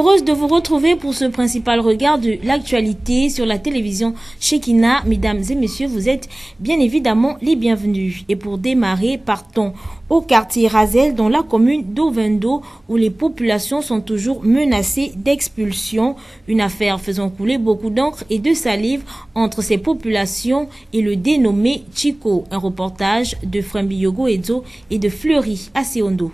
Heureuse de vous retrouver pour ce principal regard de l'actualité sur la télévision Shekina. Mesdames et messieurs, vous êtes bien évidemment les bienvenus. Et pour démarrer, partons au quartier Razel dans la commune d'Ovendo où les populations sont toujours menacées d'expulsion. Une affaire faisant couler beaucoup d'encre et de salive entre ces populations et le dénommé Chico. Un reportage de Frembiyogo Edzo et de Fleury à Seondo.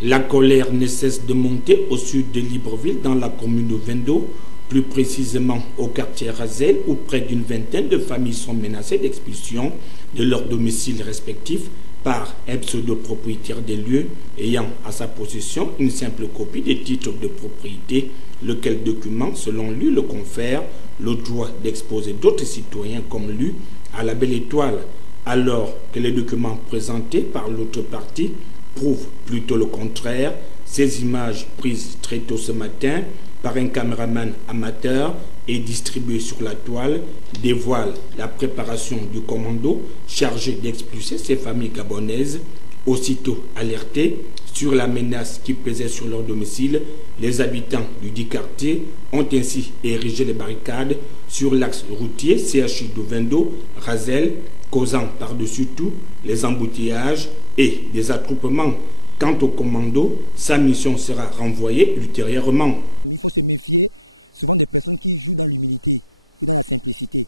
La colère ne cesse de monter au sud de Libreville, dans la commune de Vendo, plus précisément au quartier Razel, où près d'une vingtaine de familles sont menacées d'expulsion de leurs domiciles respectifs par un pseudo-propriétaire des lieux ayant à sa possession une simple copie des titres de propriété, lequel document, selon lui, le confère le droit d'exposer d'autres citoyens comme lui à la Belle Étoile, alors que les documents présentés par l'autre partie prouve plutôt le contraire. Ces images prises très tôt ce matin par un caméraman amateur et distribuées sur la toile dévoilent la préparation du commando chargé d'expulser ces familles gabonaises. Aussitôt alertés sur la menace qui pesait sur leur domicile, les habitants du dit quartier ont ainsi érigé les barricades sur l'axe routier CHU de Vendo, Razel, causant par-dessus tout les embouteillages et des attroupements. Quant au commando, sa mission sera renvoyée ultérieurement. Il faut se méfier souvent des personnes qui jouent dans l'humilité, qui dans la simplicité.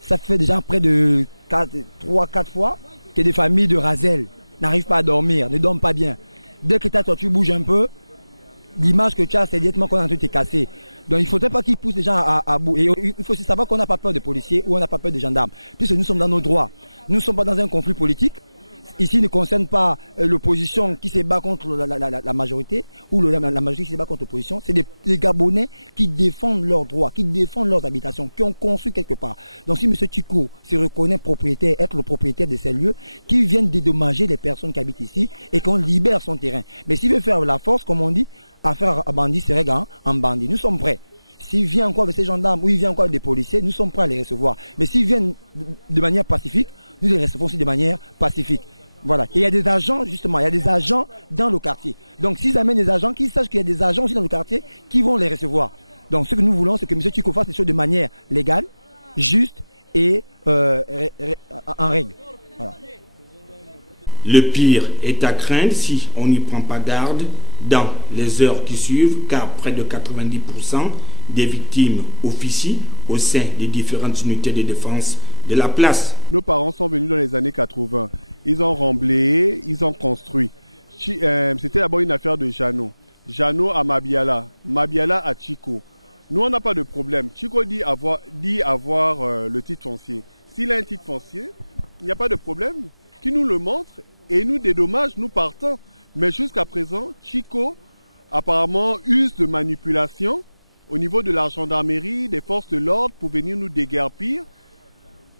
Ça fait déjà près de 3-4 fois que des familles de Razel n'arrivent pas à dormir, ne dorment pas bien. Dès que tu bouges un peu, l'image que tu as, c'est directement qu'on est en train de te casser. Donc il ne faudrait pas qu'ils poussent les gens à bout. Et il faut aussi savoir qu'on n'a pas peur des policiers ou on n'a pas peur des gendarmes, puisque nous sommes dans nos droits. Nous ne sommes pas dans un conflit politique. Ici, il ne concerne pas l'opposition qui se bat contre la majorité ou la majorité qui se bat contre l'opposition. C'est des Gabonais qui défendent leurs droits, qui défendent leurs habitations, qui ont construit quelque part. Donc si M. Chico se reconnaît propriétaire, être le propriétaire de ces lieux, qui viennent dédommager les personnes qui habitent ici et qu'on libère son terrain. Mais s'il veut faire la force, comme on dit, affaire à bandit, c'est règle en bandit. Nous sommes prêts. S'il vient encore avec ces gendarmes ou il vient encore avec des policiers, nous sommes prêts à les recevoir. Mais s'ils viennent de manière pacifique, nous les recevons aussi de manière pacifique. Voilà. Et il y a des agents, justement, il y a des agents dans le quartier. Donc s'ils amènent des agents, qu'ils sachent qu'il y a des agents aussi dans le quartier qui vont les recevoir. Donc ce que nous voulons, c'est que M. Chico fasse les choses de manière légale, juste et en règle. Voilà. Le pire est à craindre si on n'y prend pas garde dans les heures qui suivent, car près de 90% des victimes officient au sein des différentes unités de défense de la place. Nos parents sont venus dans les années 80. Ils ont remblayé, ils ont construit. C'était d'abord une affaire de Jeannot. Jeannot à Mabiala, Mabiala à Chico. Nous, on n'a pas de problème. Chico dit avoir le titre foncier. S'il a un titre foncier, il n'y a pas de problème. Qui nous le montre et nous dédommage, nous partons. Mais jusqu'à présent, Chico apparemment use de manipulation au niveau de la gendarmerie, des forces de l'ordre pour venir nous déguerpir.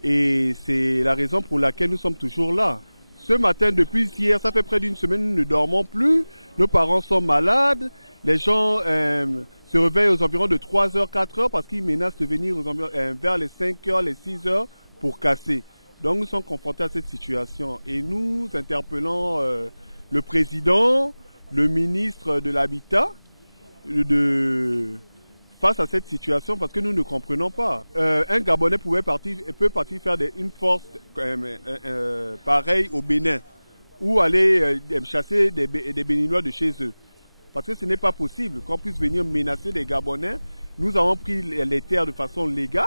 Et c'est la raison pour laquelle nous sommes toujours là. Ce matin, depuis hier, ça fait près d'une semaine, nous ne dormons plus. Nos parents sont malades. Les gens se réveillent aux environs de 3h, 4h parce qu'ils menacent de venir vers les 5h, les 6h pour casser. Donc nous sommes confrontés à cette situation. Et nous interpellons le président, le ministre de l'Habitat, face à cette situation parce que nous ne comprenons pas. Un Gabonais peut partir faire une force pareille au Bénin ou aller chasser des Béninois de chez eux. Parce que ce n'est pas possible qu'on puisse venir menacer des Gabonais. Nous avons pris les terres de façon légale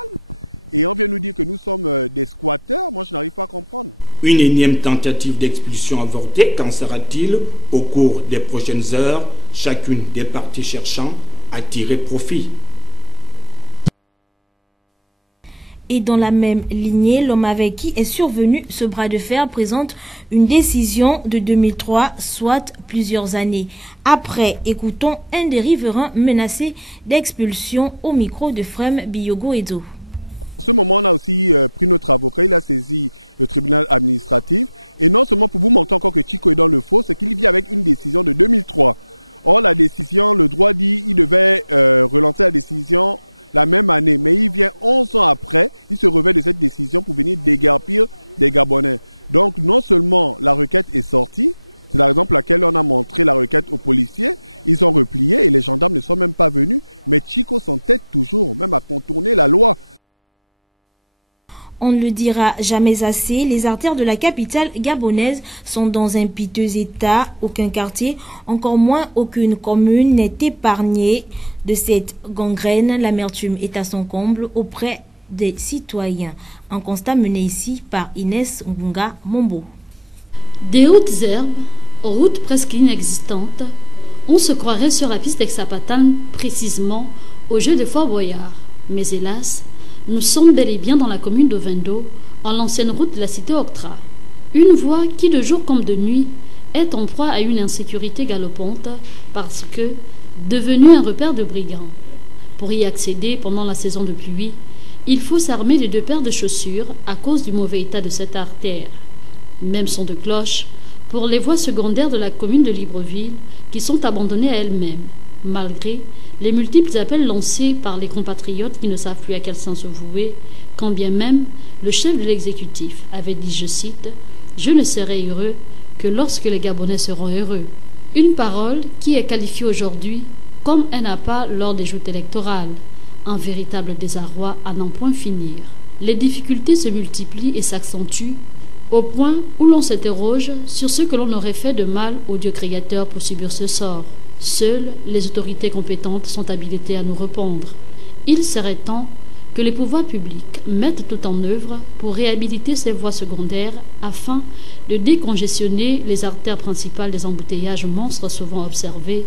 et on vient nous dire que nous sommes des squatteurs. Moi, je n'arrive pas à comprendre. Une énième tentative d'expulsion avortée, qu'en sera-t-il au cours des prochaines heures, chacune des parties cherchant à tirer profit? Et dans la même lignée, l'homme avec qui est survenu ce bras de fer présente une décision de 2003, soit plusieurs années. Après, écoutons un des riverains menacé d'expulsion au micro de Frembiyogo Edzo. En ce moment, on a aussi pris notre avocat, il a saisi le tribunal administratif. Et non seulement pour vous montrer encore que Chico est dans le faux, c'est qu'il vient avec une décision de 2003. Or, la décision, le droit dit qu'il devait relancer la décision la même année, mais il vient 11 ans après, il se réveille de cette décision pour venir déguerpir des Gabonais. Donc non seulement la requête est sortie, C'est la raison pour laquelle on a montré la requête aux policiers. Ils ont replié et les gendarmes ne sont même pas venus. Mais Chico s'entête toujours, même à contourner la loi. On ne le dira jamais assez, les artères de la capitale gabonaise sont dans un piteux état. Aucun quartier, encore moins aucune commune n'est épargnée de cette gangrène. L'amertume est à son comble auprès des citoyens. Un constat mené ici par Inès Ngunga Mombo. Des hautes herbes, routes presque inexistantes, on se croirait sur la piste d'Exapatan, précisément au jeu de Fort Boyard. Mais hélas, nous sommes bel et bien dans la commune de Vendo, en l'ancienne route de la cité Octra. Une voie qui, de jour comme de nuit, est en proie à une insécurité galopante parce que devenue un repère de brigands. Pour y accéder pendant la saison de pluie, il faut s'armer de 2 paires de chaussures à cause du mauvais état de cette artère. Même son de cloche pour les voies secondaires de la commune de Libreville qui sont abandonnées à elles-mêmes, malgré les multiples appels lancés par les compatriotes qui ne savent plus à quel sens se vouer, quand bien même le chef de l'exécutif avait dit, je cite, « Je ne serai heureux que lorsque les Gabonais seront heureux ». Une parole qui est qualifiée aujourd'hui comme un appât lors des joutes électorales, un véritable désarroi à n'en point finir. Les difficultés se multiplient et s'accentuent au point où l'on s'interroge sur ce que l'on aurait fait de mal au Dieu créateur pour subir ce sort. Seules les autorités compétentes sont habilitées à nous répondre. Il serait temps que les pouvoirs publics mettent tout en œuvre pour réhabiliter ces voies secondaires afin de décongestionner les artères principales des embouteillages monstres souvent observés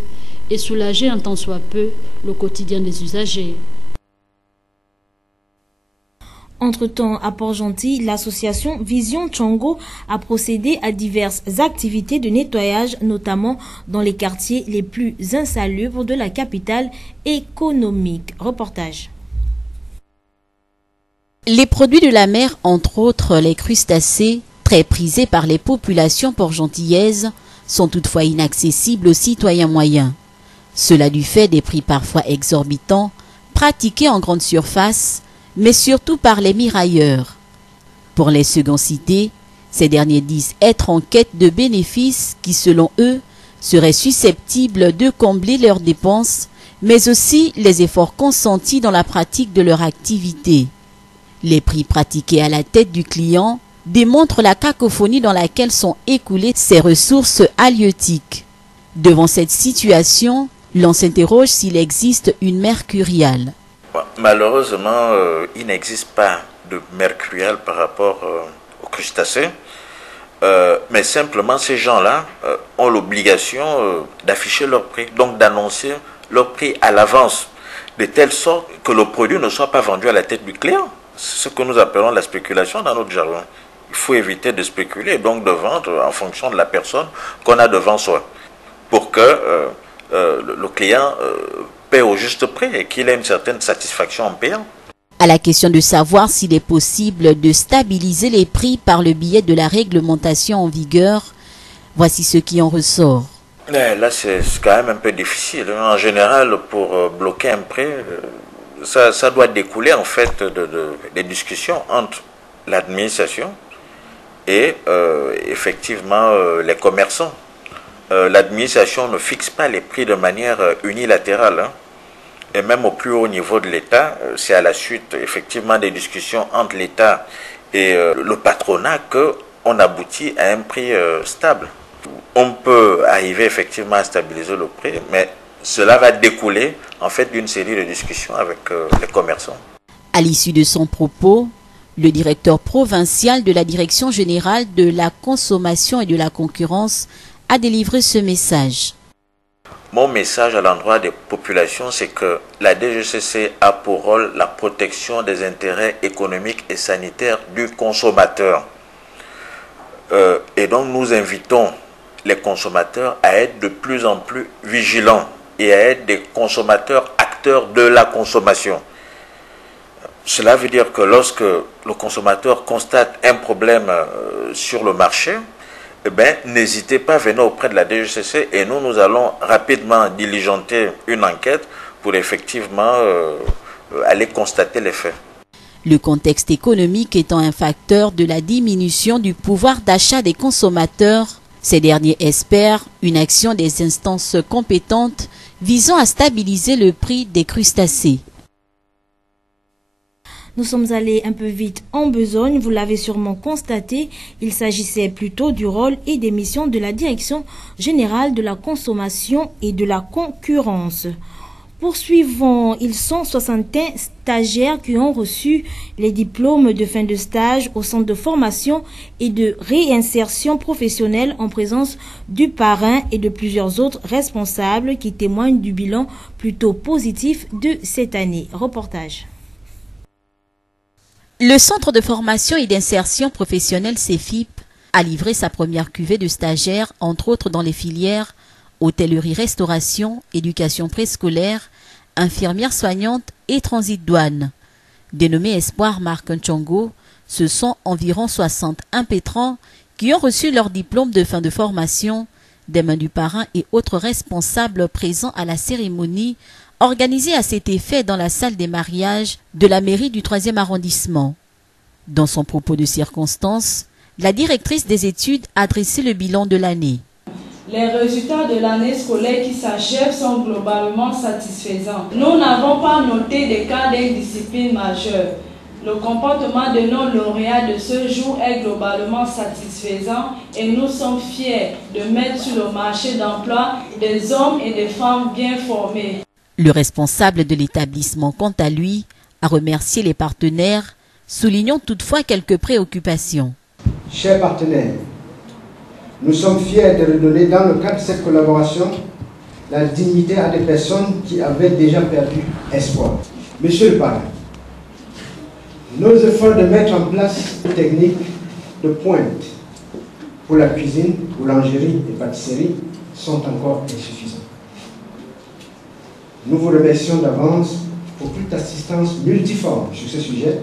et soulager un tant soit peu le quotidien des usagers. Entre-temps, à Port-Gentil, l'association Vision Tchongo a procédé à diverses activités de nettoyage, notamment dans les quartiers les plus insalubres de la capitale économique. Reportage. Les produits de la mer, entre autres les crustacés, très prisés par les populations port-gentillaises, sont toutefois inaccessibles aux citoyens moyens. Cela du fait des prix parfois exorbitants, pratiqués en grande surface, mais surtout par les mirailleurs. Pour les seconds cités, ces derniers disent être en quête de bénéfices qui, selon eux, seraient susceptibles de combler leurs dépenses, mais aussi les efforts consentis dans la pratique de leur activité. Les prix pratiqués à la tête du client démontrent la cacophonie dans laquelle sont écoulées ces ressources halieutiques. Devant cette situation, l'on s'interroge s'il existe une mercuriale. Malheureusement, il n'existe pas de mercurial par rapport aux crustacés, mais simplement ces gens-là ont l'obligation d'afficher leur prix, donc d'annoncer leur prix à l'avance, de telle sorte que le produit ne soit pas vendu à la tête du client. C'est ce que nous appelons la spéculation dans notre jargon. Il faut éviter de spéculer, donc de vendre en fonction de la personne qu'on a devant soi, pour que le client paie au juste prix et qu'il ait une certaine satisfaction en payant. À la question de savoir s'il est possible de stabiliser les prix par le biais de la réglementation en vigueur, voici ce qui en ressort. Là, c'est quand même un peu difficile. En général, pour bloquer un prix, ça doit découler en fait des discussions entre l'administration et effectivement les commerçants. L'administration ne fixe pas les prix de manière unilatérale. Et même au plus haut niveau de l'État, c'est à la suite effectivement des discussions entre l'État et le patronat qu'on aboutit à un prix stable. On peut arriver effectivement à stabiliser le prix, mais cela va découler en fait d'une série de discussions avec les commerçants. À l'issue de son propos, le directeur provincial de la Direction générale de la consommation et de la concurrence a délivré ce message. Mon message à l'endroit des populations, c'est que la DGCC a pour rôle la protection des intérêts économiques et sanitaires du consommateur. Et donc nous invitons les consommateurs à être de plus en plus vigilants et à être des consommateurs acteurs de la consommation. Cela veut dire que lorsque le consommateur constate un problème sur le marché, eh bien, n'hésitez pas à venir auprès de la DGCC et nous allons rapidement diligenter une enquête pour effectivement aller constater les faits. Le contexte économique étant un facteur de la diminution du pouvoir d'achat des consommateurs, Ces derniers espèrent une action des instances compétentes visant à stabiliser le prix des crustacés. Nous sommes allés un peu vite en besogne, vous l'avez sûrement constaté. Il s'agissait plutôt du rôle et des missions de la Direction générale de la consommation et de la concurrence. Poursuivons, ils sont 61 stagiaires qui ont reçu les diplômes de fin de stage au centre de formation et de réinsertion professionnelle en présence du parrain et de plusieurs autres responsables qui témoignent du bilan plutôt positif de cette année. Reportage. Le centre de formation et d'insertion professionnelle CEFIP a livré sa première cuvée de stagiaires, entre autres dans les filières hôtellerie-restauration, éducation préscolaire, infirmière soignante et transit douane. Dénommé Espoir Marc Nchongo, ce sont environ 60 impétrants qui ont reçu leur diplôme de fin de formation des mains du parrain et autres responsables présents à la cérémonie organisée à cet effet dans la salle des mariages de la mairie du 3e arrondissement. Dans son propos de circonstance, la directrice des études a dressé le bilan de l'année. Les résultats de l'année scolaire qui s'achève sont globalement satisfaisants. Nous n'avons pas noté de cas d'indiscipline majeure. Le comportement de nos lauréats de ce jour est globalement satisfaisant et nous sommes fiers de mettre sur le marché d'emploi des hommes et des femmes bien formés. Le responsable de l'établissement, quant à lui, a remercié les partenaires, soulignant toutefois quelques préoccupations. Chers partenaires, nous sommes fiers de redonner dans le cadre de cette collaboration la dignité à des personnes qui avaient déjà perdu espoir. Monsieur le parrain, nos efforts de mettre en place une technique de pointe pour la cuisine, boulangerie et pâtisserie sont encore insuffisants. Nous vous remercions d'avance pour toute assistance multiforme sur ce sujet,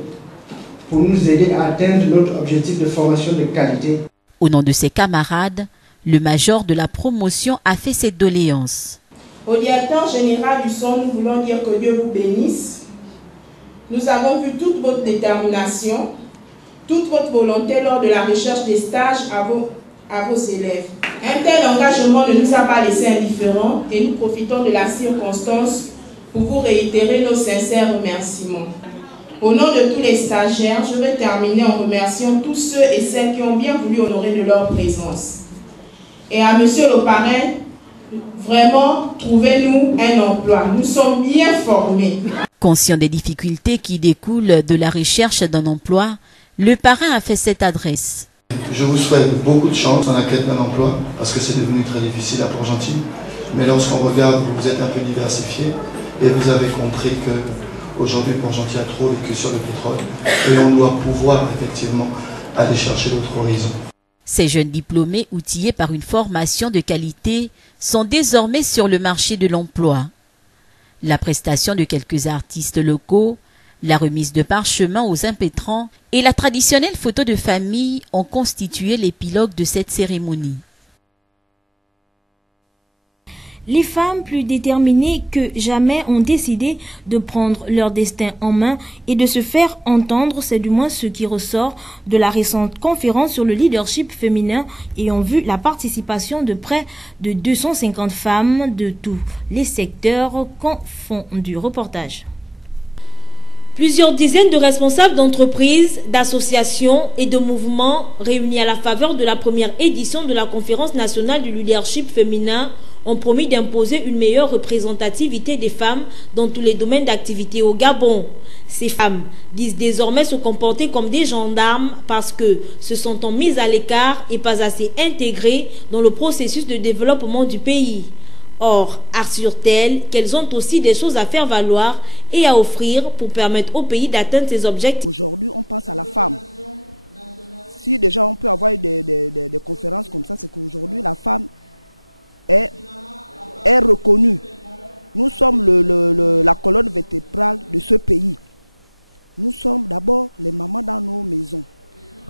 pour nous aider à atteindre notre objectif de formation de qualité. Au nom de ses camarades, le major de la promotion a fait cette doléance. Au directeur général du centre, nous voulons dire que Dieu vous bénisse. Nous avons vu toute votre détermination, toute votre volonté lors de la recherche des stages à vos élèves. Un tel engagement ne nous a pas laissé indifférents et nous profitons de la circonstance pour vous réitérer nos sincères remerciements. Au nom de tous les stagiaires, je vais terminer en remerciant tous ceux et celles qui ont bien voulu honorer de leur présence. Et à monsieur le parrain, vraiment, trouvez-nous un emploi. Nous sommes bien formés. Conscient des difficultés qui découlent de la recherche d'un emploi, le parrain a fait cette adresse. Je vous souhaite beaucoup de chance dans la quête d'un emploi, parce que c'est devenu très difficile à Port-Gentil. Mais lorsqu'on regarde, vous êtes un peu diversifié et vous avez compris que aujourd'hui Port-Gentil a trop vécu sur le pétrole et on doit pouvoir effectivement aller chercher d'autres horizons. Ces jeunes diplômés outillés par une formation de qualité sont désormais sur le marché de l'emploi. La prestation de quelques artistes locaux, la remise de parchemins aux impétrants et la traditionnelle photo de famille ont constitué l'épilogue de cette cérémonie. Les femmes plus déterminées que jamais ont décidé de prendre leur destin en main et de se faire entendre, c'est du moins ce qui ressort de la récente conférence sur le leadership féminin et ont vu la participation de près de 250 femmes de tous les secteurs confondus. Reportage. Plusieurs dizaines de responsables d'entreprises, d'associations et de mouvements réunis à la faveur de la première édition de la conférence nationale du leadership féminin ont promis d'imposer une meilleure représentativité des femmes dans tous les domaines d'activité au Gabon. Ces femmes disent désormais se comporter comme des gendarmes parce que se sentant mises à l'écart et pas assez intégrées dans le processus de développement du pays. Or, assurent-elles qu'elles ont aussi des choses à faire valoir et à offrir pour permettre au pays d'atteindre ses objectifs. Aujourd'hui, on pense à la femme. Si déjà on peut avoir des conférences comme ça, c'est qu'aujourd'hui la femme est reconnue. Nous sommes la colonne vertébrale de ce pays. Nous sommes d'abord les mamans dans nos maisons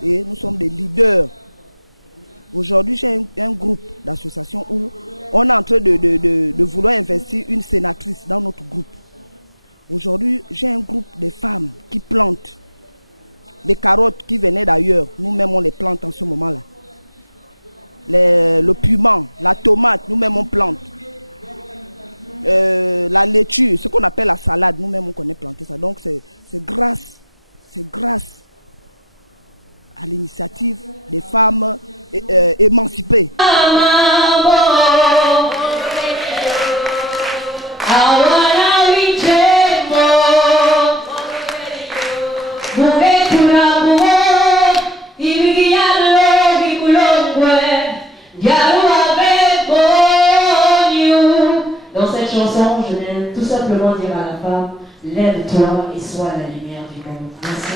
et nous sommes des leaders. Aujourd'hui, j'ai un groupe d'associations où on est en train de vouloir investir une sénatrice dans notre groupe. Aujourd'hui, j'ai un groupe de femmes qui plantent les carottes qui venaient d'ailleurs. Nous-mêmes, on les plante en ce moment-là. le piment, la tomate, nous-mêmes on plante. La laitue, ce qu'on appelle la salade, nous-mêmes on connaît planter ça. Donc c'est grâce à l'initiative des femmes émancipées. Dans cette chanson, je vais tout simplement dire à la femme, lève-toi et sois la lumière du monde. Merci.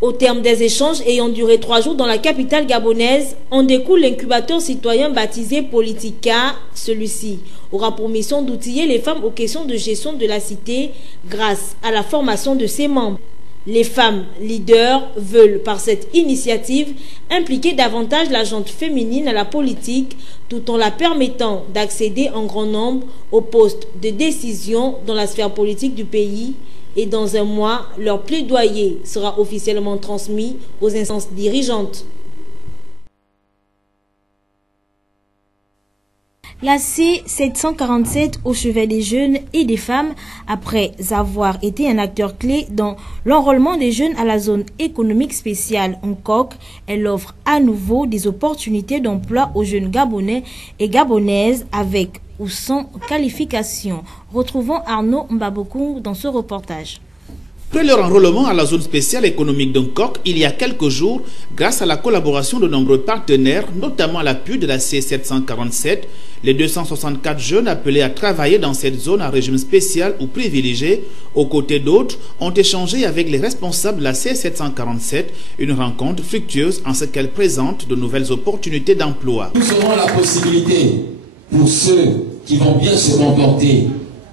Au terme des échanges ayant duré 3 jours dans la capitale gabonaise, en découle l'incubateur citoyen baptisé Politica. Celui-ci aura pour mission d'outiller les femmes aux questions de gestion de la cité grâce à la formation de ses membres. Les femmes leaders veulent, par cette initiative, impliquer davantage la gente féminine à la politique, tout en la permettant d'accéder en grand nombre aux postes de décision dans la sphère politique du pays. Et dans un mois, leur plaidoyer sera officiellement transmis aux instances dirigeantes. La C747 au chevet des jeunes et des femmes, après avoir été un acteur clé dans l'enrôlement des jeunes à la zone économique spéciale Nkok, elle offre à nouveau des opportunités d'emploi aux jeunes gabonais et gabonaises avec ou sans qualification. Retrouvons Arnaud Mbabokoung dans ce reportage. Après leur enrôlement à la zone spéciale économique d'Nkok, il y a quelques jours, grâce à la collaboration de nombreux partenaires, notamment à l'appui de la C747, les 264 jeunes appelés à travailler dans cette zone à régime spécial ou privilégié, aux côtés d'autres, ont échangé avec les responsables de la C747, une rencontre fructueuse en ce qu'elle présente de nouvelles opportunités d'emploi. Nous aurons la possibilité, pour ceux qui vont bien se comporter,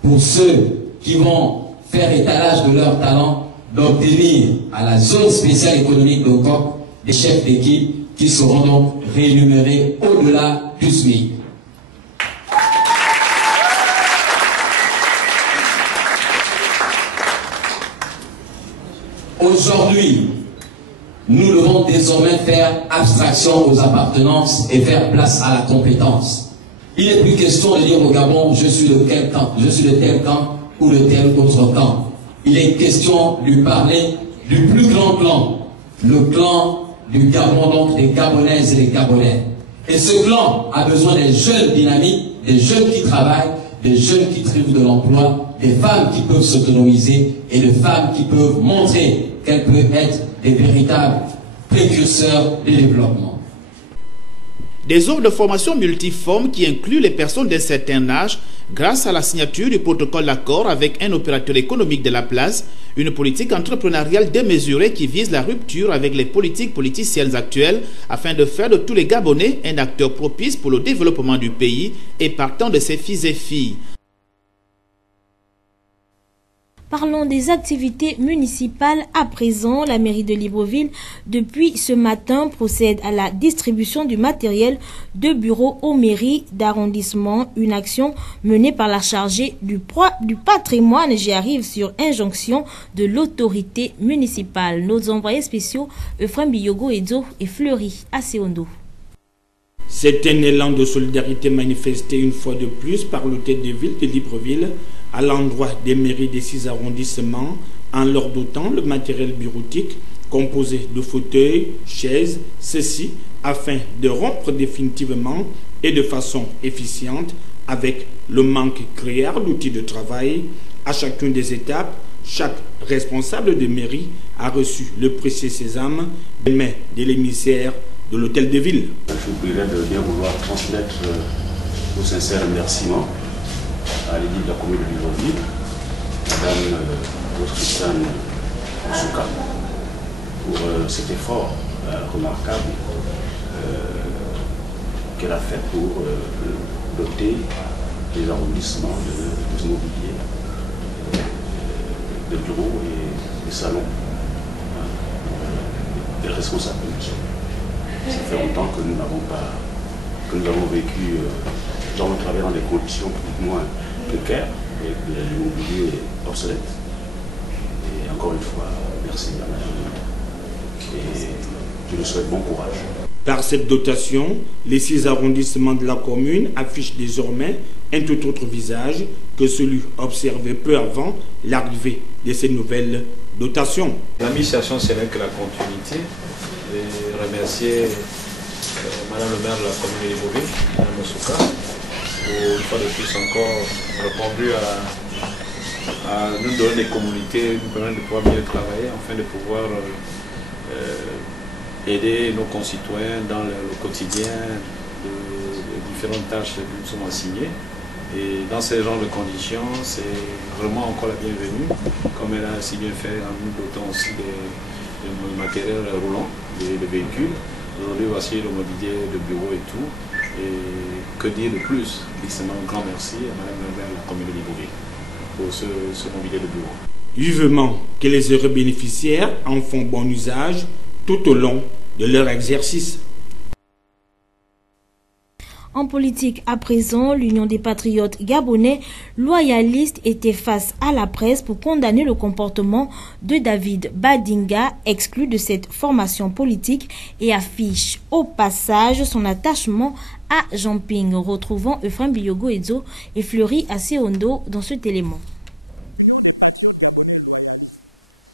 pour ceux qui vont faire étalage de leur talent, d'obtenir à la zone spéciale économique de Nkok des chefs d'équipe qui seront donc rémunérés au-delà du SMIC. Aujourd'hui, nous devons désormais faire abstraction aux appartenances et faire place à la compétence. Il n'est plus question de dire au Gabon, je suis de tel camp, je suis de tel camp ou de tel autre camp. Il est question de parler du plus grand clan, le clan du Gabon, donc des Gabonaises et des Gabonais. Et ce clan a besoin des jeunes dynamiques, des jeunes qui travaillent, des jeunes qui trouvent de l'emploi, des femmes qui peuvent s'autonomiser et des femmes qui peuvent montrer qu'elles peuvent être des véritables précurseurs du développement. Des offres de formation multiformes qui incluent les personnes d'un certain âge grâce à la signature du protocole d'accord avec un opérateur économique de la place, une politique entrepreneuriale démesurée qui vise la rupture avec les politiques politiciennes actuelles afin de faire de tous les Gabonais un acteur propice pour le développement du pays et partant de ses fils et filles. Parlons des activités municipales à présent. La mairie de Libreville, depuis ce matin, procède à la distribution du matériel de bureau aux mairies d'arrondissement. Une action menée par la chargée du patrimoine. J'y arrive sur injonction de l'autorité municipale. Nos envoyés spéciaux, Euphrem Biyogo Edzo et Fleury à Seondo. C'est un élan de solidarité manifesté une fois de plus par l'hôtel de ville de Libreville à l'endroit des mairies des 6 arrondissements en leur dotant le matériel bureautique composé de fauteuils, chaises, ceci afin de rompre définitivement et de façon efficiente avec le manque criard d'outils de travail. À chacune des étapes, chaque responsable de mairie a reçu le précieux sésame des mains de l'émissaire de l'hôtel de ville. Je vous prierai de bien vouloir transmettre vos sincères remerciements à l'édite de la commune de Libreville, Madame Christiane Osuka, pour cet effort remarquable qu'elle a fait pour doter les arrondissements de mobilier, de bureaux et des salons, des responsables. Ça fait longtemps que nous n'avons pas, que nous avons vécu, nous avons travaillé dans des conditions plus ou moins précaires, avec de l'immobilier obsolète. Et en encore une fois, merci à madame. Et je lui souhaite bon courage. Par cette dotation, les 6 arrondissements de la commune affichent désormais un tout autre visage que celui observé peu avant l'arrivée de ces nouvelles dotations. L'administration, ce n'est que la continuité. Et remercier madame le maire de la commune de Libreville, madame Osouka, pour une fois de plus encore répondu à nous donner des communautés, nous permettre de pouvoir mieux travailler, afin de pouvoir aider nos concitoyens dans le quotidien de différentes tâches que nous sommes assignés. Et dans ce genre de conditions, c'est vraiment encore la bienvenue, comme elle a si bien fait en nous dotant aussi des matériels roulants, des véhicules. Aujourd'hui, voici le mobilier de bureau et tout. Et que dire de plus? Extrêmement grand merci à madame le maire de la commune de Libreville pour ce mobilier de bureau. Vivement que les heureux bénéficiaires en font bon usage tout au long de leur exercice. En politique à présent, l'Union des patriotes gabonais loyalistes était face à la presse pour condamner le comportement de David Badinga, exclu de cette formation politique, et affiche au passage son attachement à Jean-Ping. Retrouvons Euphrem Biyogo Edzo et Fleury Aseondo dans cet élément. L'Union des patriotes gabonais loyalistes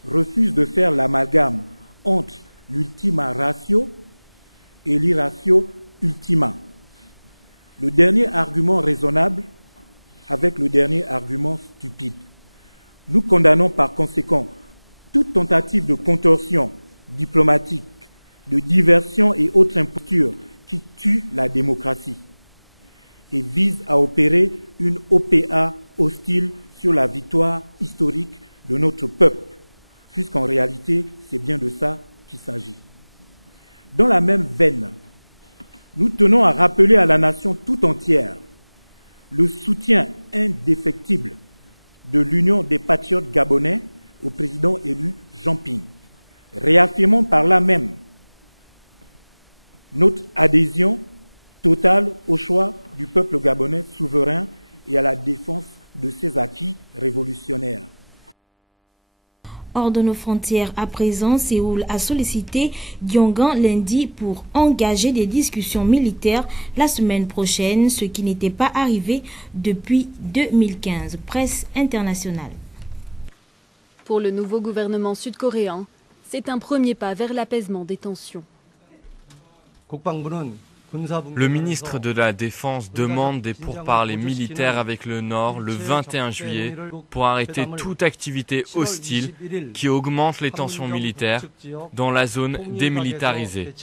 refuse de faire l'amalgame entre l'ultima ratio et l'irratio ultima. Le dernier argument raisonnable avec le dernier argument stupide. Nous condamnons par conséquent toute tentative de contorsion diplomatique, de diversion et autres impostures qui tuent la démocratie et visent à opérer une OPA hostile sur la victoire historique de notre peuple, puisqu'en réalité, c'est bien de ça qu'il s'agit. Dans la même veine, nous tenons à rappeler à la nation tout entière le soutien indéfectible de l'Union des patriotes gabonais au président élu Jean-Ping, réaffirmant par là même notre adhésion totale au choix du peuple gabonais souverain et à la défense de ses acquis révolutionnaires. Hors de nos frontières à présent, Séoul a sollicité Gyeonggan lundi pour engager des discussions militaires la semaine prochaine, ce qui n'était pas arrivé depuis 2015. Presse internationale. Pour le nouveau gouvernement sud-coréen, c'est un premier pas vers l'apaisement des tensions. Le ministre de la Défense demande des pourparlers militaires avec le Nord le 21 juillet pour arrêter toute activité hostile qui augmente les tensions militaires dans la zone démilitarisée.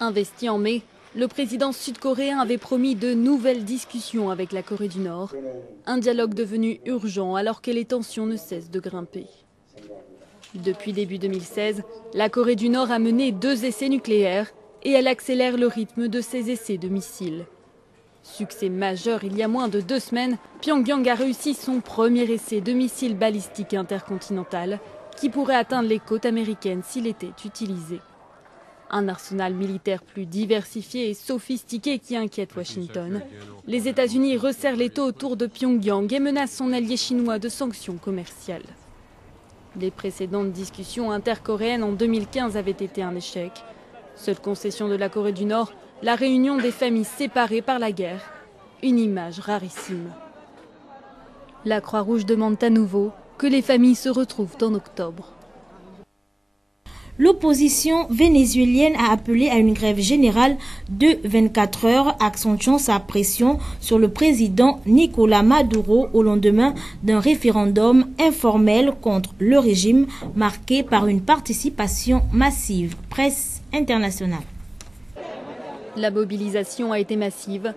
Investi en mai, le président sud-coréen avait promis de nouvelles discussions avec la Corée du Nord, un dialogue devenu urgent alors que les tensions ne cessent de grimper. Depuis début 2016, la Corée du Nord a mené 2 essais nucléaires et elle accélère le rythme de ses essais de missiles. Succès majeur il y a moins de 2 semaines, Pyongyang a réussi son premier essai de missile balistique intercontinental qui pourrait atteindre les côtes américaines s'il était utilisé. Un arsenal militaire plus diversifié et sophistiqué qui inquiète Washington. Les États-Unis resserrent l'étau autour de Pyongyang et menacent son allié chinois de sanctions commerciales. Les précédentes discussions intercoréennes en 2015 avaient été un échec. Seule concession de la Corée du Nord, la réunion des familles séparées par la guerre. Une image rarissime. La Croix-Rouge demande à nouveau que les familles se retrouvent en octobre. L'opposition vénézuélienne a appelé à une grève générale de 24 heures, accentuant sa pression sur le président Nicolás Maduro au lendemain d'un référendum informel contre le régime marqué par une participation massive. Presse internationale. La mobilisation a été massive,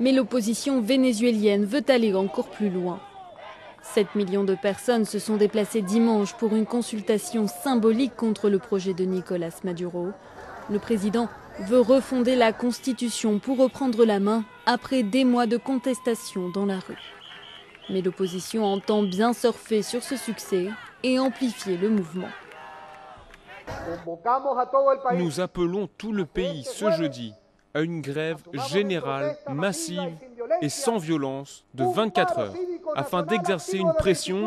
mais l'opposition vénézuélienne veut aller encore plus loin. 7 millions de personnes se sont déplacées dimanche pour une consultation symbolique contre le projet de Nicolás Maduro. Le président veut refonder la Constitution pour reprendre la main après des mois de contestation dans la rue. Mais l'opposition entend bien surfer sur ce succès et amplifier le mouvement. Nous appelons tout le pays ce jeudi à une grève générale, massive et sans violence de 24 heures afin d'exercer une pression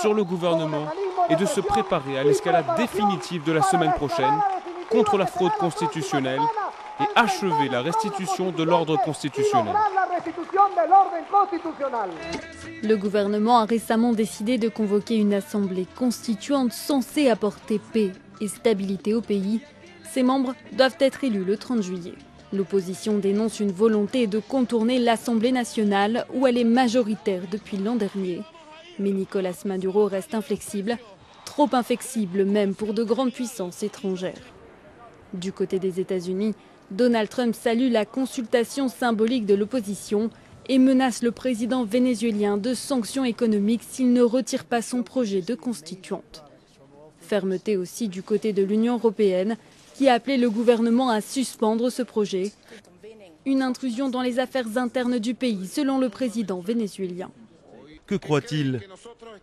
sur le gouvernement et de se préparer à l'escalade définitive de la semaine prochaine contre la fraude constitutionnelle et achever la restitution de l'ordre constitutionnel. Le gouvernement a récemment décidé de convoquer une assemblée constituante censée apporter paix et stabilité au pays. Ses membres doivent être élus le 30 juillet. L'opposition dénonce une volonté de contourner l'Assemblée nationale où elle est majoritaire depuis l'an dernier. Mais Nicolas Maduro reste inflexible, trop inflexible même pour de grandes puissances étrangères. Du côté des États-Unis, Donald Trump salue la consultation symbolique de l'opposition et menace le président vénézuélien de sanctions économiques s'il ne retire pas son projet de constituante. Fermeté aussi du côté de l'Union européenne, qui a appelé le gouvernement à suspendre ce projet. Une intrusion dans les affaires internes du pays, selon le président vénézuélien. Que croit-il?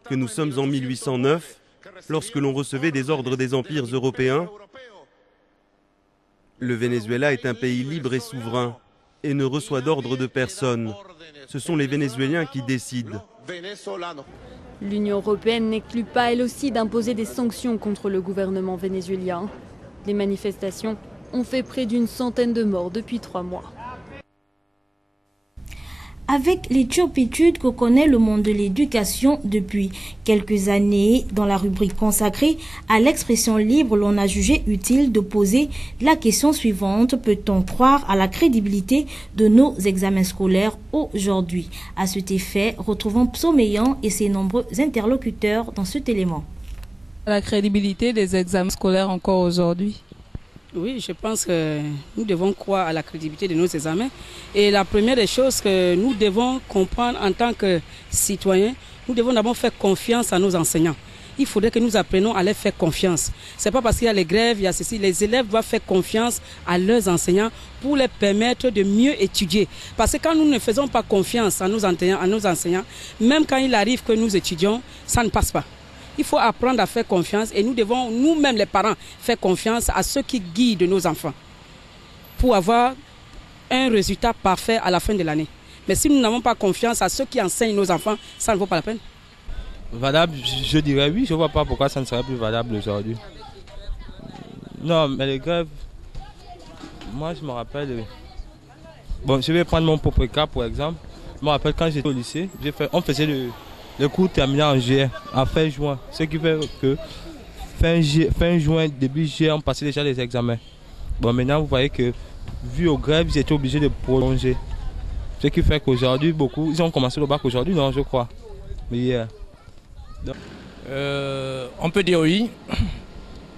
Que nous sommes en 1809, lorsque l'on recevait des ordres des empires européens? Le Venezuela est un pays libre et souverain et ne reçoit d'ordre de personne. Ce sont les Vénézuéliens qui décident. L'Union européenne n'exclut pas elle aussi d'imposer des sanctions contre le gouvernement vénézuélien. Les manifestations ont fait près d'une centaine de morts depuis 3 mois. Avec les turpitudes que connaît le monde de l'éducation depuis quelques années, dans la rubrique consacrée à l'expression libre, l'on a jugé utile de poser la question suivante: peut-on croire à la crédibilité de nos examens scolaires aujourd'hui? À cet effet, retrouvons Psoméyan et ses nombreux interlocuteurs dans cet élément. La crédibilité des examens scolaires encore aujourd'hui? Oui, je pense que nous devons croire à la crédibilité de nos examens. Et la première des choses que nous devons comprendre en tant que citoyens, nous devons d'abord faire confiance à nos enseignants. Il faudrait que nous apprenions à leur faire confiance. Ce n'est pas parce qu'il y a les grèves, il y a ceci. Les élèves doivent faire confiance à leurs enseignants pour leur permettre de mieux étudier. Parce que quand nous ne faisons pas confiance à nos enseignants, même quand il arrive que nous étudions, ça ne passe pas. Il faut apprendre à faire confiance et nous devons, nous-mêmes les parents, faire confiance à ceux qui guident nos enfants pour avoir un résultat parfait à la fin de l'année. Mais si nous n'avons pas confiance à ceux qui enseignent nos enfants, ça ne vaut pas la peine. Valable, je dirais oui, je ne vois pas pourquoi ça ne serait plus valable aujourd'hui. Non, mais les grèves, moi je me rappelle, bon, je vais prendre mon propre cas pour exemple. Je me rappelle quand j'étais au lycée, on faisait le cours terminé en juillet, en fin juin. Ce qui fait que fin juin, début juillet, on passait déjà les examens. Bon, maintenant, vous voyez que, vu aux grèves, ils étaient obligés de prolonger. Ce qui fait qu'aujourd'hui, beaucoup, ils ont commencé le bac aujourd'hui, non, je crois. Mais hier. On peut dire oui,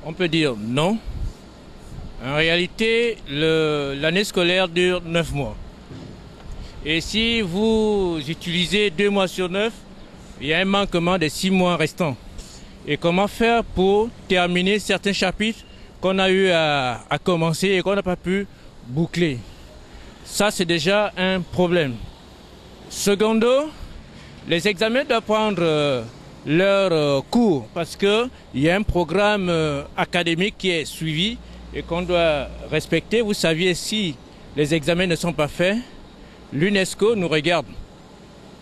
on peut dire non. En réalité, l'année scolaire dure 9 mois. Et si vous utilisez 2 mois sur 9, il y a un manquement de 6 mois restants. Et comment faire pour terminer certains chapitres qu'on a eu à commencer et qu'on n'a pas pu boucler? Ça, c'est déjà un problème. Secondo, les examens doivent prendre leur cours parce qu'il y a un programme académique qui est suivi et qu'on doit respecter. Vous saviez, si les examens ne sont pas faits, l'UNESCO nous regarde.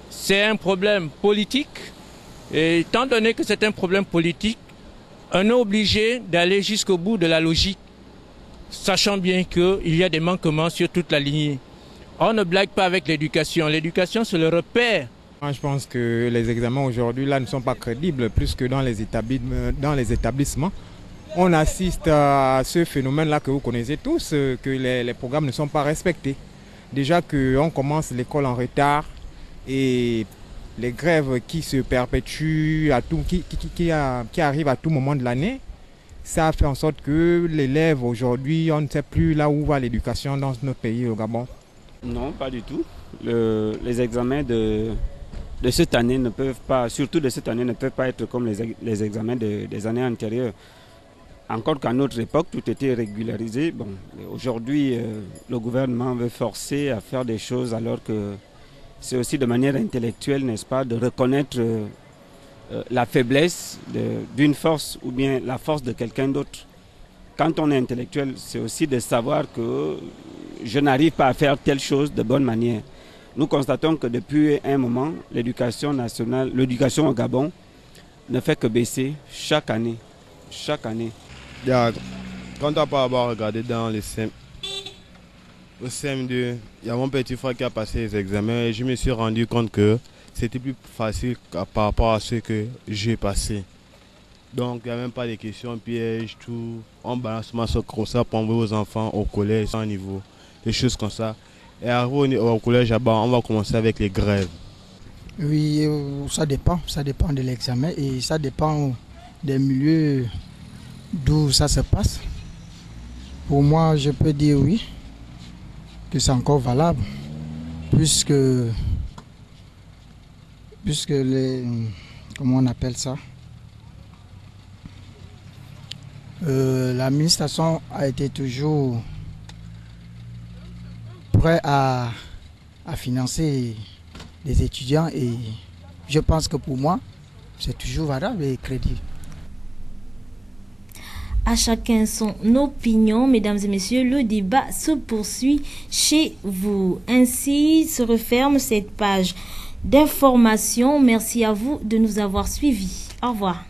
C'est un problème politique et étant donné que c'est un problème politique, on est obligé d'aller jusqu'au bout de la logique, sachant bien qu'il y a des manquements sur toute la lignée. On ne blague pas avec l'éducation. L'éducation, c'est le repère. Moi, je pense que les examens aujourd'hui là ne sont pas crédibles plus que dans les établissements. On assiste à ce phénomène-là que vous connaissez tous, que les programmes ne sont pas respectés. Déjà qu'on commence l'école en retard et les grèves qui se perpétuent, qui arrivent à tout moment de l'année, ça fait en sorte que l'élève aujourd'hui, on ne sait plus là où va l'éducation dans notre pays, au Gabon. Non, pas du tout. Les examens de cette année ne peuvent pas, surtout de cette année, ne peuvent pas être comme les examens des années antérieures. Encore qu'à notre époque, tout était régularisé. Bon, aujourd'hui, le gouvernement veut forcer à faire des choses alors que c'est aussi de manière intellectuelle, n'est-ce pas, de reconnaître la faiblesse d'une force ou bien la force de quelqu'un d'autre. Quand on est intellectuel, c'est aussi de savoir que je n'arrive pas à faire telle chose de bonne manière. Nous constatons que depuis un moment, l'éducation nationale, l'éducation au Gabon ne fait que baisser chaque année. Chaque année. Quand on peut avoir regardé dans le CM2, il y a mon petit frère qui a passé les examens et je me suis rendu compte que c'était plus facile par rapport à ce que j'ai passé. Donc il n'y a même pas de questions pièges, tout. On balance comme ça pour envoyer aux enfants au collège, sans niveau, des choses comme ça. Et arrivé au collège, on va commencer avec les grèves. Oui, ça dépend de l'examen et ça dépend des milieux d'où ça se passe. Pour moi, je peux dire oui, que c'est encore valable, puisque les, comment on appelle ça, l'administration a été toujours prêt à financer les étudiants et je pense que pour moi, c'est toujours valable et crédible. À chacun son opinion, mesdames et messieurs, le débat se poursuit chez vous. Ainsi se referme cette page d'information. Merci à vous de nous avoir suivis. Au revoir.